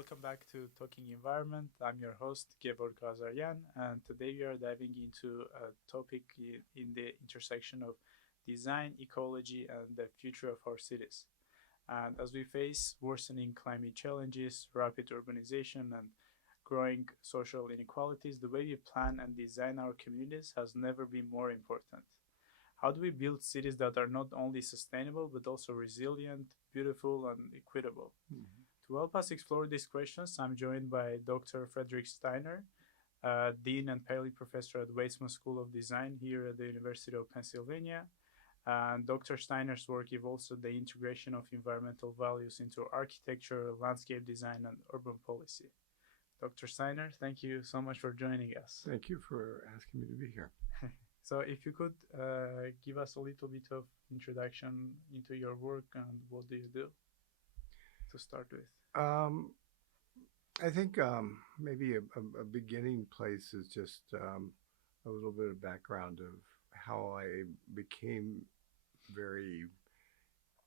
welcome back to Talking Environment. I'm your host, Gevorg Ghazaryan, and today we are diving into a topic in the intersection of design, ecology, and the future of our cities. And as we face worsening climate challenges, rapid urbanization, and growing social inequalities, the way we plan and design our communities has never been more important. How do we build cities that are not only sustainable but also resilient, beautiful, and equitable? Mhm. To help us explore these questions, I'm joined by Dr. Frederick Steiner, Dean and Paley Professor at Weitzman School of Design here at the University of Pennsylvania. And Dr. Steiner's work involves the integration of environmental values into architecture, landscape design, and urban policy. Dr. Steiner, thank you so much for joining us. Thank you for asking me to be here. So, if you could give us a little bit of introduction into your work and what do you do to start with? Um, I think maybe a beginning place is just a little bit of background of how I became very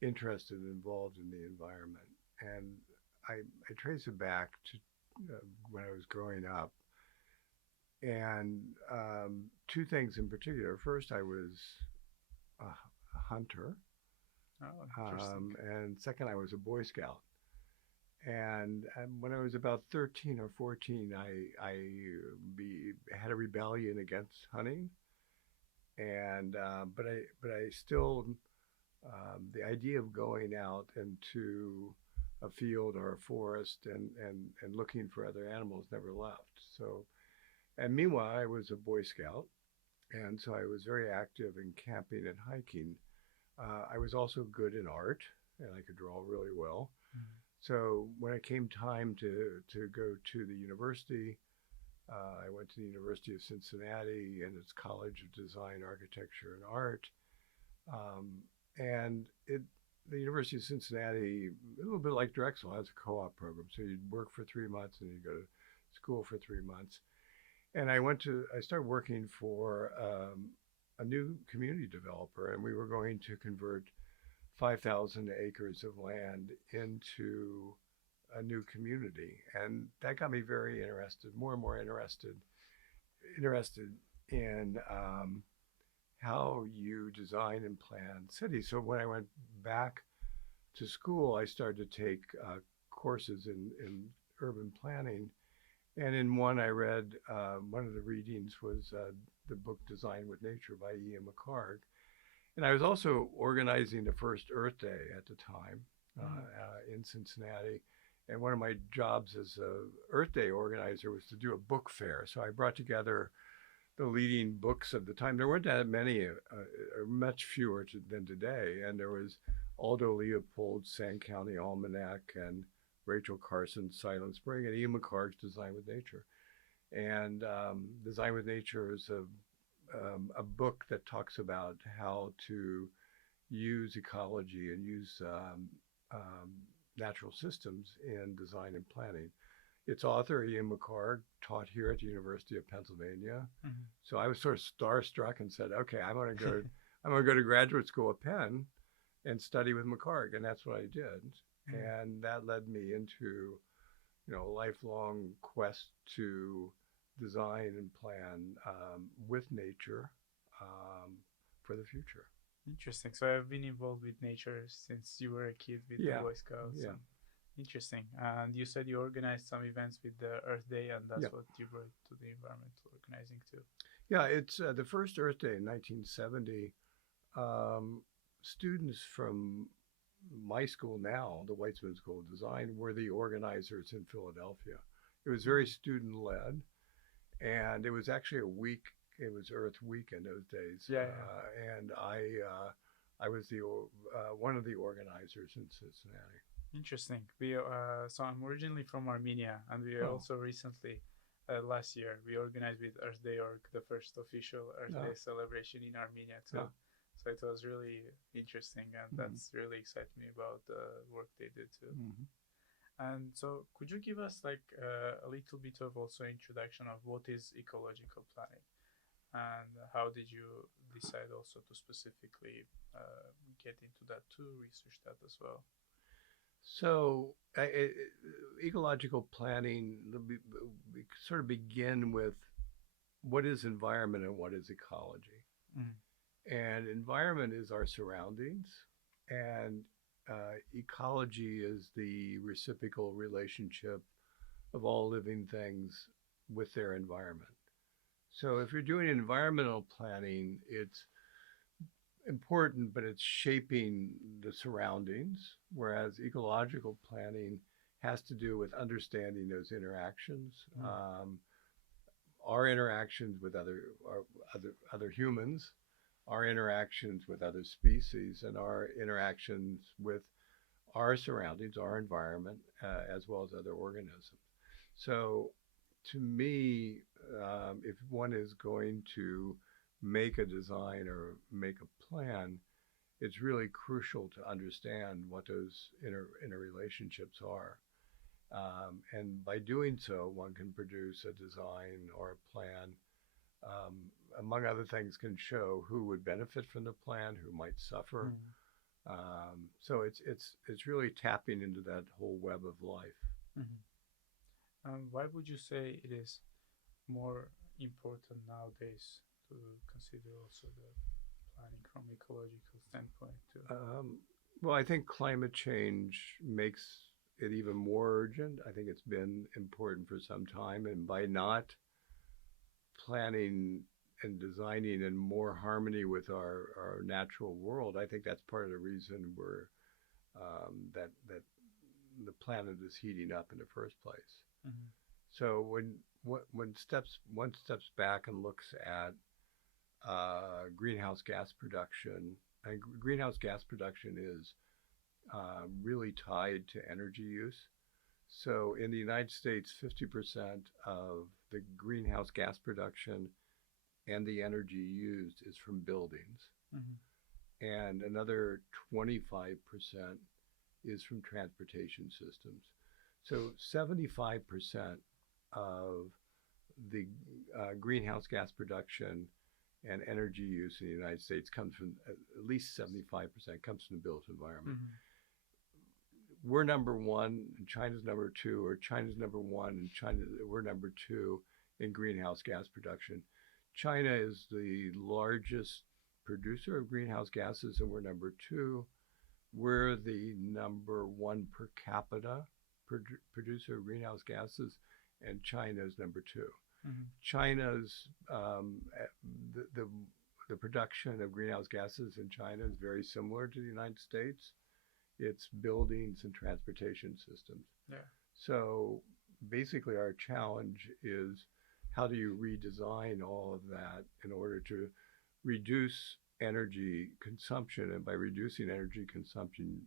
interested and involved in the environment. And I trace it back to when I was growing up. And two things in particular. First, I was a hunter. Oh, interesting. And second, I was a Boy Scout. And when I was about 13 or 14, had a rebellion against hunting, and but I still the idea of going out into a field or a forest and looking for other animals never left. So, and meanwhile, I was a Boy Scout, and so I was very active in camping and hiking. I was also good in art, and I could draw really well. Mhm. So when it came time to go to the university, I went to the University of Cincinnati and its College of Design, Architecture, and Art. Um, and the University of Cincinnati, a little bit like Drexel, has a co-op program. So you'd work for 3 months and you'd go to school for 3 months. And I started working for a new community developer, and we were going to convert 5,000 acres of land into a new community. And that got me very interested, more and more interested in how you design and plan cities. So when I went back to school, I started to take courses in urban planning. And in one, I read, one of the readings was the book Design with Nature by Ian McHarg. And I was also organizing the first Earth Day at the time in Cincinnati. And one of my jobs as a Earth Day organizer was to do a book fair. So I brought together the leading books of the time. There weren't that many, much fewer than today. And there was Aldo Leopold's Sand County Almanac and Rachel Carson's Silent Spring and Ian McHarg's Design with Nature. And Design with Nature is a book that talks about how to use ecology and use natural systems in design and planning. Its author, Ian McHarg, taught here at the University of Pennsylvania. Mhm. So I was sort of starstruck and said, okay, I'm going to go to graduate school at Penn and study with McHarg. And that's what I did. And that led me into, a lifelong quest to design and plan with nature for the future. Interesting. So I've been involved with nature since you were a kid with the Yeah, Boy Scouts. yeah, Interesting. And you said you organized some events with the Earth Day, and that's yeah, what you brought to the environmental organizing too. yeah. It's the first Earth Day in 1970. Um, Students from my school now, the Weitzman School of Design, were the organizers in Philadelphia. It was very student led, and it was actually a week. It was Earth Week in those days, Yeah, yeah. and I was the one of the organizers in Cincinnati. Interesting. So I'm originally from Armenia, and we Oh, also recently, last year, we organized with Earth Day Org the first official Earth no, Day celebration in Armenia too. no. So it was really interesting, and Mhm, that's really excited me about the work they did too. mhm. And so, could you give us like a little bit of also introduction of what is ecological planning, and how did you decide also to specifically get into that to research that as well? So, ecological planning, we sort of begin with what is environment and what is ecology. Mm-hmm. And environment is our surroundings, and ecology is the reciprocal relationship of all living things with their environment. So, if you're doing environmental planning, it's important, but it's shaping the surroundings, whereas ecological planning has to do with understanding those interactions, Mm-hmm. our interactions with other humans, our interactions with other species, and our interactions with our surroundings, our environment, as well as other organisms. So, to me, if one is going to make a design or make a plan, it's really crucial to understand what those interrelationships are. And by doing so, one can produce a design or a plan. Um, Among other things, can show who would benefit from the plan, who might suffer. Mm-hmm. So it's really tapping into that whole web of life. Mm-hmm. Why would you say it is more important nowadays to consider also the planning from ecological standpoint too? Um, well, I think climate change makes it even more urgent. I think it's been important for some time, and by not planning and designing in more harmony with our natural world, I think that's part of the reason we're that the planet is heating up in the first place. Mm-hmm. So when one steps back and looks at greenhouse gas production, and greenhouse gas production is really tied to energy use. So in the United States, 50% of the greenhouse gas production and the energy used is from buildings, Mm-hmm. and another 25% is from transportation systems. So 75% of the greenhouse gas production and energy use in the United States comes from at least 75% comes from the built environment. Mm-hmm. We're number one, and China's number two, or China's number one, and we're number two in greenhouse gas production. China is the largest producer of greenhouse gases, and we're number two. We're the number one per capita producer of greenhouse gases, and China is number two. Mm-hmm. China's the production of greenhouse gases in China is very similar to the United States. It's buildings and transportation systems. Yeah. So basically, our challenge is how do you redesign all of that in order to reduce energy consumption, and by reducing energy consumption,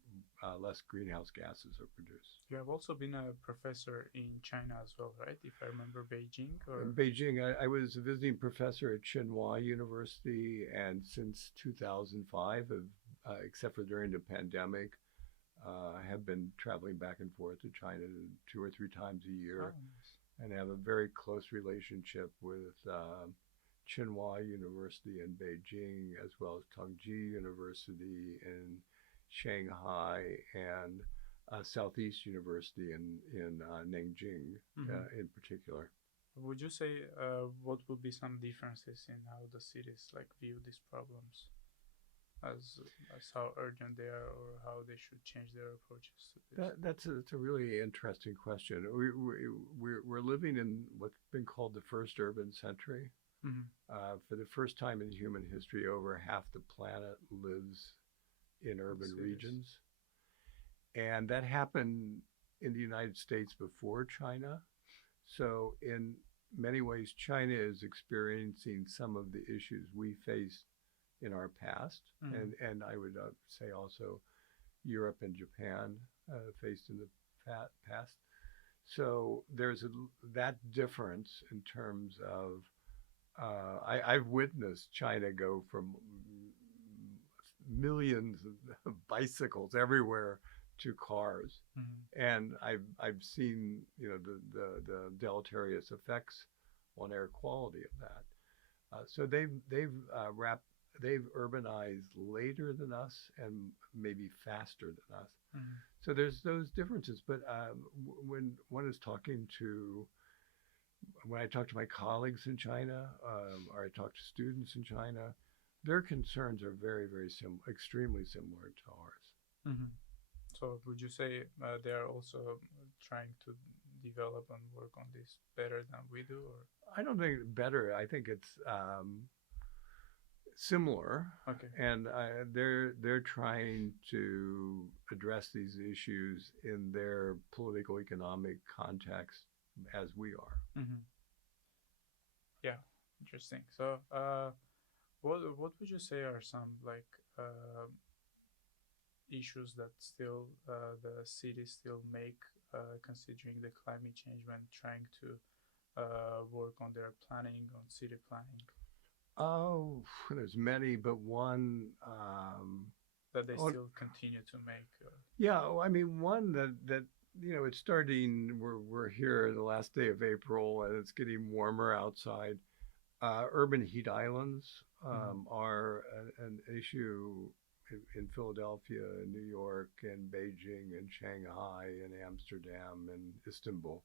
less greenhouse gases are produced. You have also been a professor in China as well, right? If I remember, Beijing or In Beijing, I was a visiting professor at Tsinghua University, and since 2005, except for during the pandemic, I have been traveling back and forth to China 2 or 3 times a year, oh, nice. and have a very close relationship with Tsinghua University in Beijing, as well as Tongji University in Shanghai, and Southeast University in Nanjing Mm-hmm. in particular. Would you say what would be some differences in how the cities like view these problems as how urgent they are, or how they should change their approaches to this? That's a really interesting question. We're living in what's been called the first urban century. Mm-hmm. For the first time in human history, over half the planet lives in urban Cities. regions. And that happened in the United States before China. So in many ways, China is experiencing some of the issues we faced in our past. Mm-hmm. And I would say also Europe and Japan faced in the past. So there's that difference in terms of I've witnessed China go from millions of bicycles everywhere to cars, Mm-hmm. and I've seen the deleterious effects on air quality of that. So they've urbanized later than us and maybe faster than us. Mm-hmm. So there's those differences. But when one is talking to, when I talk to my colleagues in China, or I talk to students in China, their concerns are very, very extremely similar to ours. Hmm. So would you say they are also trying to develop and work on this better than we do, or? I don't think better. I think it's similar, Okay. and they're trying to address these issues in their political economic context as we are. Hmm. Yeah, interesting. So, what would you say are some like issues that still the cities still make considering the climate change when trying to work on their planning on city planning Oh, there's many, but one. that they Oh, still continue to make? yeah, I mean, one that it's starting. We're here the last day of April, and it's getting warmer outside. Urban heat islands Mhm. are an issue in Philadelphia, and New York, and Beijing, and Shanghai, and Amsterdam, and Istanbul.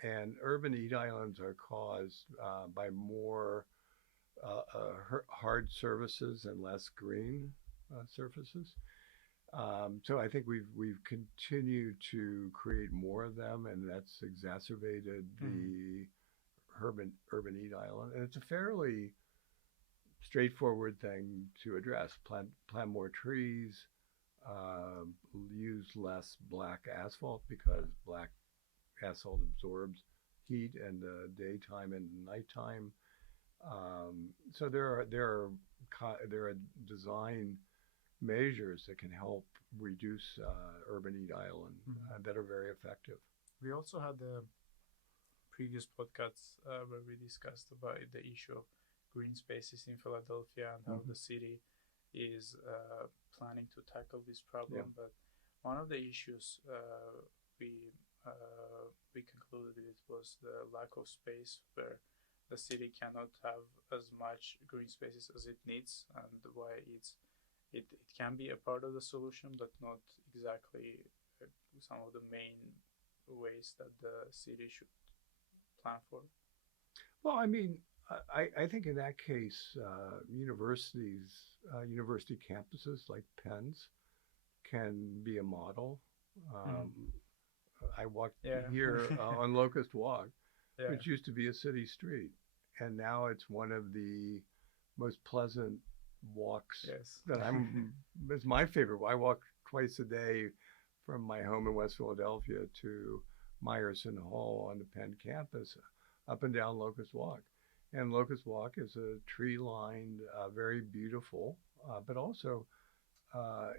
And urban heat islands are caused by more hard surfaces and less green surfaces. So I think we've continued to create more of them, and that's exacerbated Mhm. the urban heat island. And it's a fairly straightforward thing to address. Plant more trees, use less black asphalt because black asphalt absorbs heat in the daytime and nighttime. So there are design measures that can help reduce urban heat island Mhm. that are very effective. We also had the previous podcasts where we discussed about the issue of green spaces in Philadelphia and how Mm-hmm. the city is planning to tackle this Yeah. problem. But one of the issues we we concluded with was the lack of space, where the city cannot have as much green spaces as it needs, and why it can be a part of the solution, but not exactly some of the main ways that the city should plan for. Well, I mean, I think in that case, university campuses like Penn's can be a model. Um, Mm. I walked Yeah. here on Locust Walk, Yeah. which used to be a city street, and now it's one of the most pleasant walks Yes. that it's my favorite. I walk twice a day from my home in West Philadelphia to Meyerson Hall on the Penn campus, up and down Locust Walk. And Locust Walk is a tree-lined, very beautiful, but also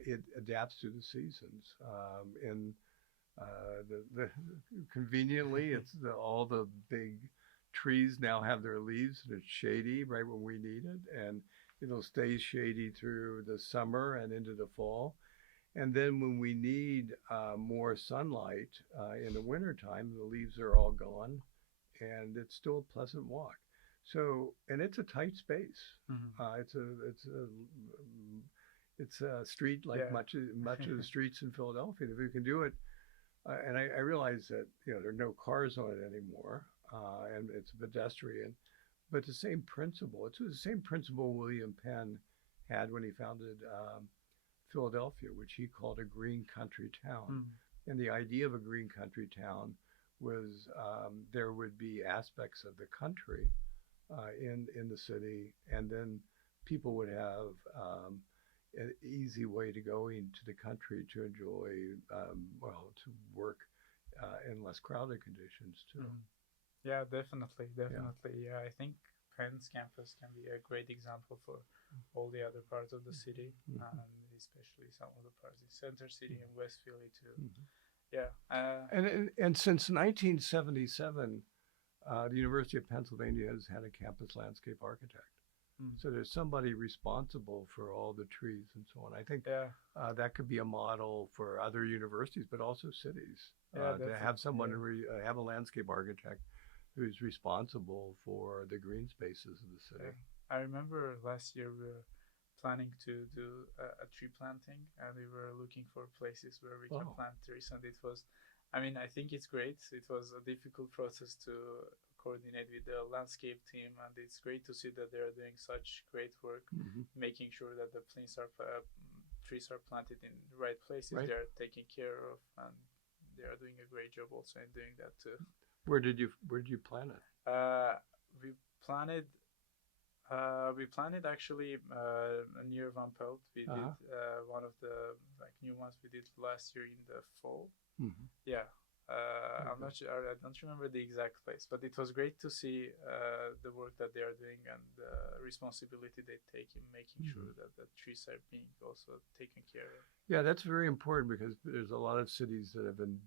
it adapts to the seasons. And the conveniently, all the big trees now have their leaves, and it's shady right when we need it, and it'll stay shady through the summer and into the fall. And then when we need more sunlight in the wintertime, the leaves are all gone, and it's still a pleasant walk. So, and it's a tight space. Mhm. It's a street like Yeah. much of the streets in Philadelphia. If you can do it, and I realize that there are no cars on it anymore, and it's pedestrian, but the same principle. It's the same principle William Penn had when he founded Philadelphia, which he called a green country town. Mm. And the idea of a green country town was there would be aspects of the country in the city, and then people would have an easy way to go into the country to enjoy, to work in less crowded conditions too. Mhm. Yeah, definitely, Yeah. definitely. Yeah, I think Penn's campus can be a great example for all the other parts of the city, Mm-hmm. and especially some of the parts in Center City and West Philly too. Mm-hmm. Yeah. And since 1977, the University of Pennsylvania has had a campus landscape architect. Mm. So there's somebody responsible for all the trees and so on. I think Yeah. that could be a model for other universities, but also cities, Yeah, to have someone yeah. have a landscape architect who's responsible for the green spaces of the city. Yeah. I remember last year we were planning to do a tree planting, and we were looking for places where we can Oh, plant trees. And it was, I mean, I think it's great. It was a difficult process to coordinate with the landscape team, and it's great to see that they are doing such great work, hmm, making sure that the trees are planted in the right places. right. They are taken care of, and they are doing a great job also in doing that too. Where did you plant it? Uh, we planted we planted actually near Van Pelt. We did Uh-huh. one of the like new ones we did last year in the fall. Hmm. Yeah, I'm Okay. not sure. I don't remember the exact place, but it was great to see the work that they are doing and the responsibility they take in making Hmm. sure that the trees are being also taken care of. Yeah, that's very important because there's a lot of cities that have been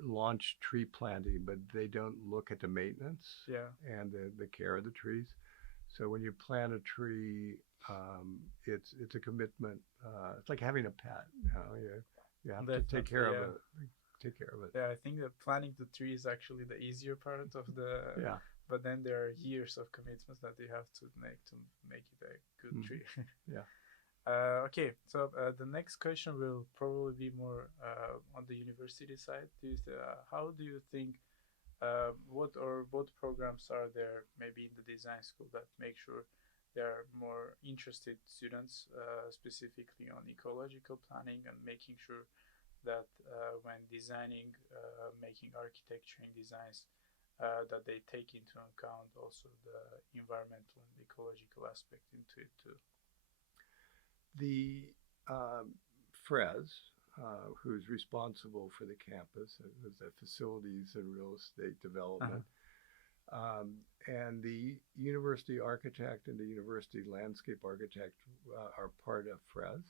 launched tree planting, but they don't look at the maintenance Yeah, and the care of the trees. So when you plant a tree, it's a commitment. It's like having a pet. You have to take care definitely. of Yeah, it. Take care of it. yeah. I think that planting the tree is actually the easier part of the, Yeah. but then there are years of commitments that you have to make it a good Hmm. tree. Yeah. Okay, so the next question will probably be more on the university side. How do you think what programs are there maybe in the design school that make sure there are more interested students specifically on ecological planning and making sure that when designing, making architecture and designs, that they take into account also the environmental and ecological aspect into it too. The um, FRES, who's responsible for the campus, as the facilities and real estate Uh-huh. development, and the university architect and the university landscape architect are part of FRES.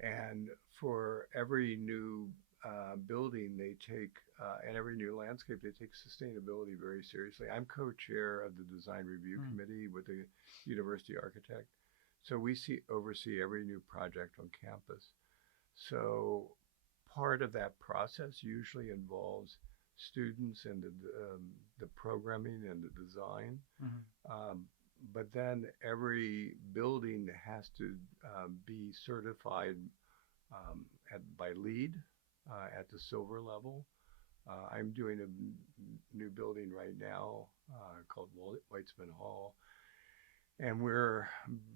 And for every new building, they take, and every new landscape, they take sustainability very seriously. I'm co-chair of the design review Mm. committee with the university architect. So we oversee every new project on campus. So part of that process usually involves students and the programming and the design. Mm-hmm. Um, but then every building has to be certified by LEED at the silver level. I'm doing a new building right now called Weitzman Hall, and we're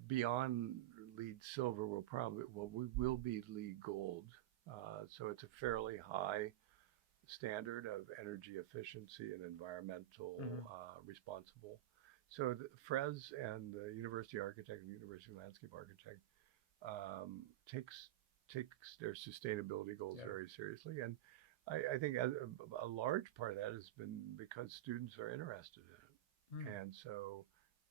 beyond LEED silver. We will be LEED gold. So it's a fairly high standard of energy efficiency and environmental Mm-hmm. responsible. So the FRES and the university architect and university landscape architect takes their sustainability goals Yeah. very seriously, and I think a large part of that has been because students are interested in it, Mm. and so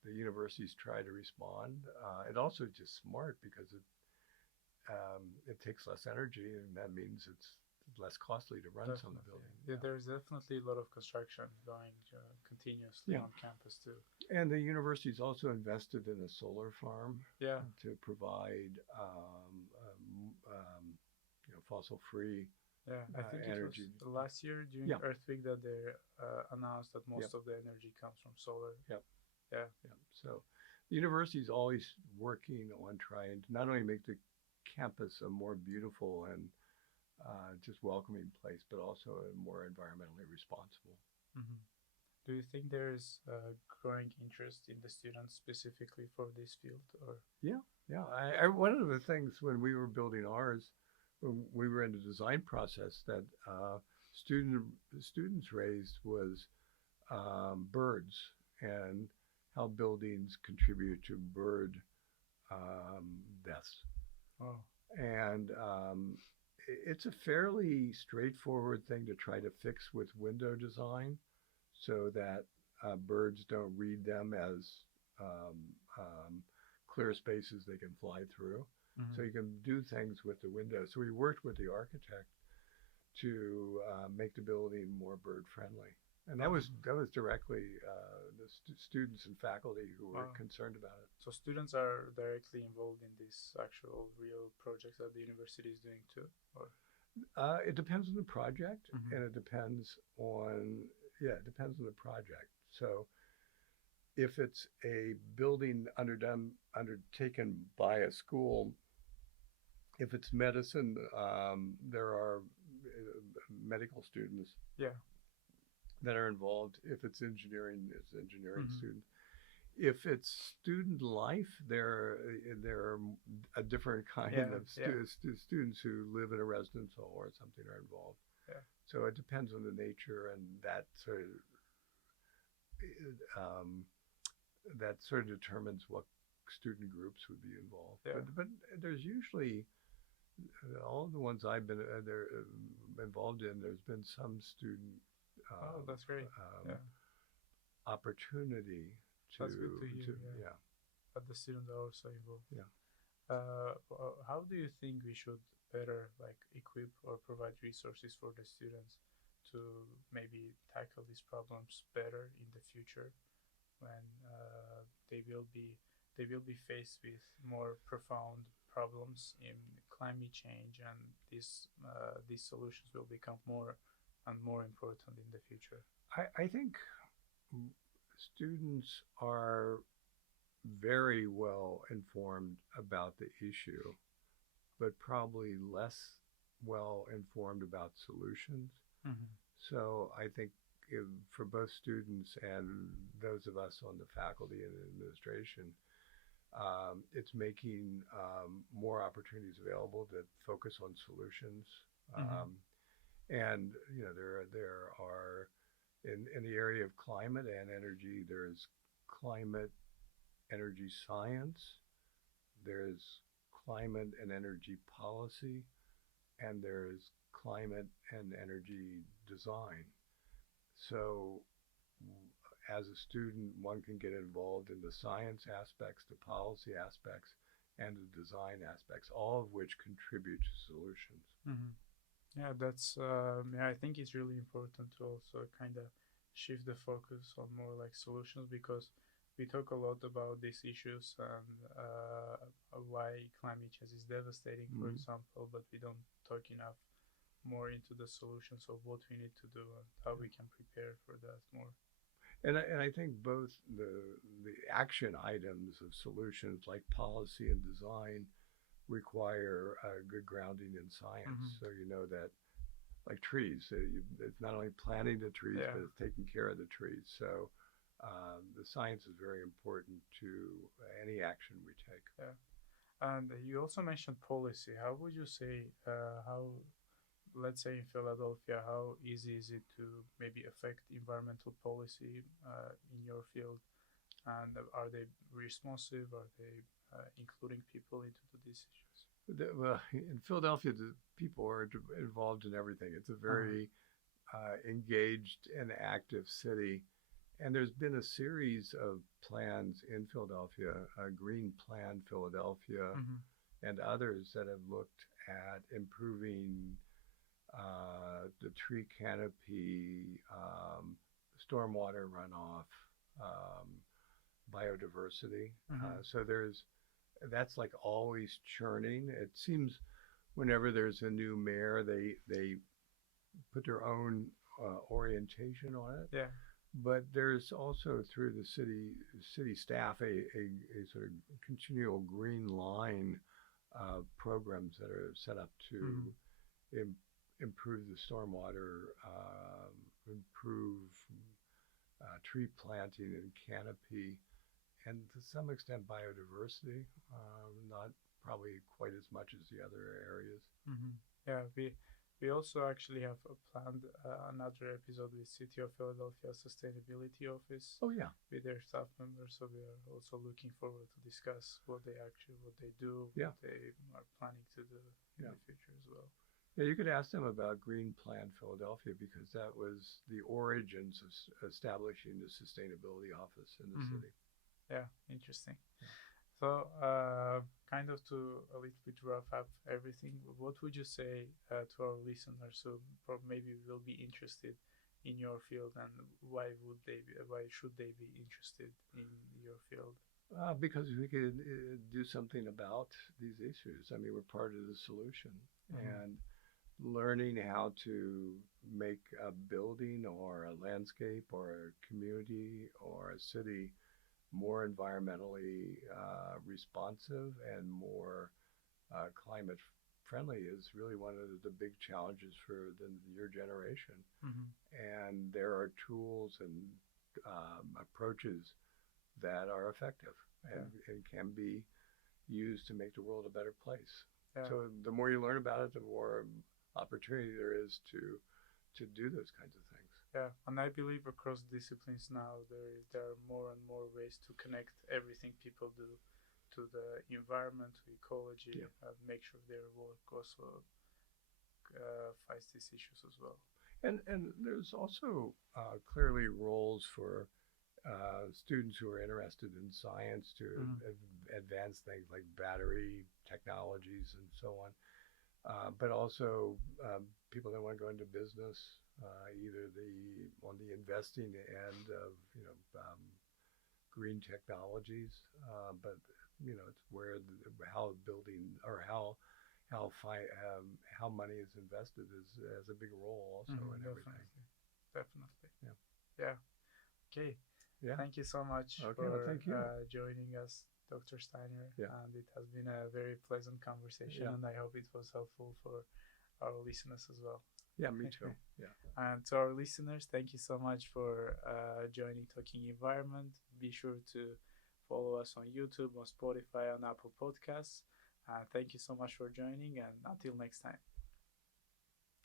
the universities try to respond. It also just smart because it takes less energy, and that means it's less costly to run some Definitely. building. Yeah, Yeah. there's definitely a lot of construction going continuously Yeah. on campus too. And the university's also invested in a solar farm Yeah, to provide fossil-free yeah. I think it was energy. last year during Yeah. Earth Week that they announced that Yep. most of the energy comes from solar. Yep. Yeah. Yep. So the university is always working on trying to not only make the campus a more beautiful and just welcoming place, but also a more environmentally responsible. Hmm. Do you think there's a growing interest in the students specifically for this field, or? Yeah, yeah. One of the things when we were building ours, when we were in the design process, that students raised was birds and how buildings contribute to bird deaths. Oh, And it's a fairly straightforward thing to try to fix with window design so that birds don't read them as um, um, clear spaces they can fly through. So hmm, you can do things with the windows. So we worked with the architect to make the building more bird friendly. And that oh, was directly the students and faculty who were wow. concerned about it. So students are directly involved in these actual real projects that the university is doing too, or? It depends on the project, Hmm. and it depends on the project. So if it's a building undertaken by a school, if it's medicine, there are medical students Yeah. that are involved. If it's engineering, it's engineering Hmm. students. If it's student life, there are a different kind Yeah. of Yeah. students who live in a residence hall or something are involved. Yeah. So it depends on the nature, and um, that sort of determines what student groups would be involved. Yeah. But there's usually all of the ones I've been involved in. There's been some student Oh, um, that's great. um, Yeah. opportunity to That's good to hear. Yeah. yeah, But the students are also involved. yeah. How do you think we should better like equip or provide resources for the students to maybe tackle these problems better in the future when they will be faced with more profound problems in climate change, and these solutions will become more and more important in the future. I think students are very well informed about the issue, but probably less well informed about solutions. Mm-hmm. So I think if, for both students and those of us on the faculty and administration, it's making more opportunities available that focus on solutions. Mm-hmm. And there are in the area of climate and energy, there's climate energy science, there's climate and energy policy, and there's climate and energy design. So as a student, one can get involved in the science aspects, the policy aspects, and the design aspects, all of which contribute to solutions. Mm-hmm. Yeah, that's yeah, I think it's really important to also kind of shift the focus on more like solutions, because we talk a lot about these issues and why climate change is devastating, for Mm-hmm. example, but we don't talk enough more into the solutions of what we need to do and how we can prepare for that more. And I think both the action items of solutions like policy and design require a good grounding in science. Mm-hmm. So you know that, like trees, it's not only planting the trees, Yeah, but it's taking care of the trees. So the science is very important to any action we take. yeah. And you also mentioned policy. How would you say how, let's say in Philadelphia, how easy is it to maybe affect environmental policy in your field? And are they responsive? Are they including people into these issues? Well, in Philadelphia, the people are involved in everything. It's a Uh-huh. very engaged and active city. And there's been a series of plans in Philadelphia, Green Plan Philadelphia, Mm-hmm. and others that have looked at improving the tree canopy, stormwater runoff, um, biodiversity. Mm-hmm. So that's like always churning. It seems whenever there's a new mayor, they put their own orientation on it. Yeah. But there's also through the city staff a sort of continual green line programs that are set up to Mm-hmm. Im- improve the stormwater, improve tree planting and canopy, and to some extent biodiversity, not probably quite as much as the other areas. Mm-hmm. Yeah, we also actually have planned another episode with City of Philadelphia Sustainability Office Oh yeah, with their staff members. So we are also looking forward to discuss what they do, yeah, what they are planning to do in yeah. the future as well. Yeah, you could ask them about Green Plan Philadelphia because that was the origins of establishing the sustainability office in the Mm-hmm. city. Yeah, interesting. Yeah. So, kind of to a little bit wrap up everything, what would you say to our listeners who maybe will be interested in your field, and why should they be interested in your field? Because we could do something about these issues. I mean, we're part of the solution, Mm-hmm. and learning how to make a building or a landscape or a community or a city more environmentally responsive and more climate friendly is really one of the big challenges for your generation. Mm-hmm. And there are tools and approaches that are effective and can be used to make the world a better place. Yeah. So the more you learn about it, the more opportunity there is to do those kinds of things. Yeah, and I believe across disciplines now there are more and more ways to connect everything people do to the environment, to ecology, and make sure their work also fights these issues as well. And there's also clearly roles for students who are interested in science to advance things like battery technologies and so on, but also people that want to go into business, either on the investing end of green technologies, but it's where how building or how money is invested has a big role also in everything. Definitely. Yeah. Yeah. Okay. Yeah. Thank you so much for joining us, Dr. Steiner. Yeah. And it has been a very pleasant conversation, and I hope it was helpful for our listeners as well. Yeah, me too. Yeah. And to our listeners, thank you so much for joining Talking Environment. Be sure to follow us on YouTube, on Spotify, on Apple Podcasts. Thank you so much for joining, and until next time.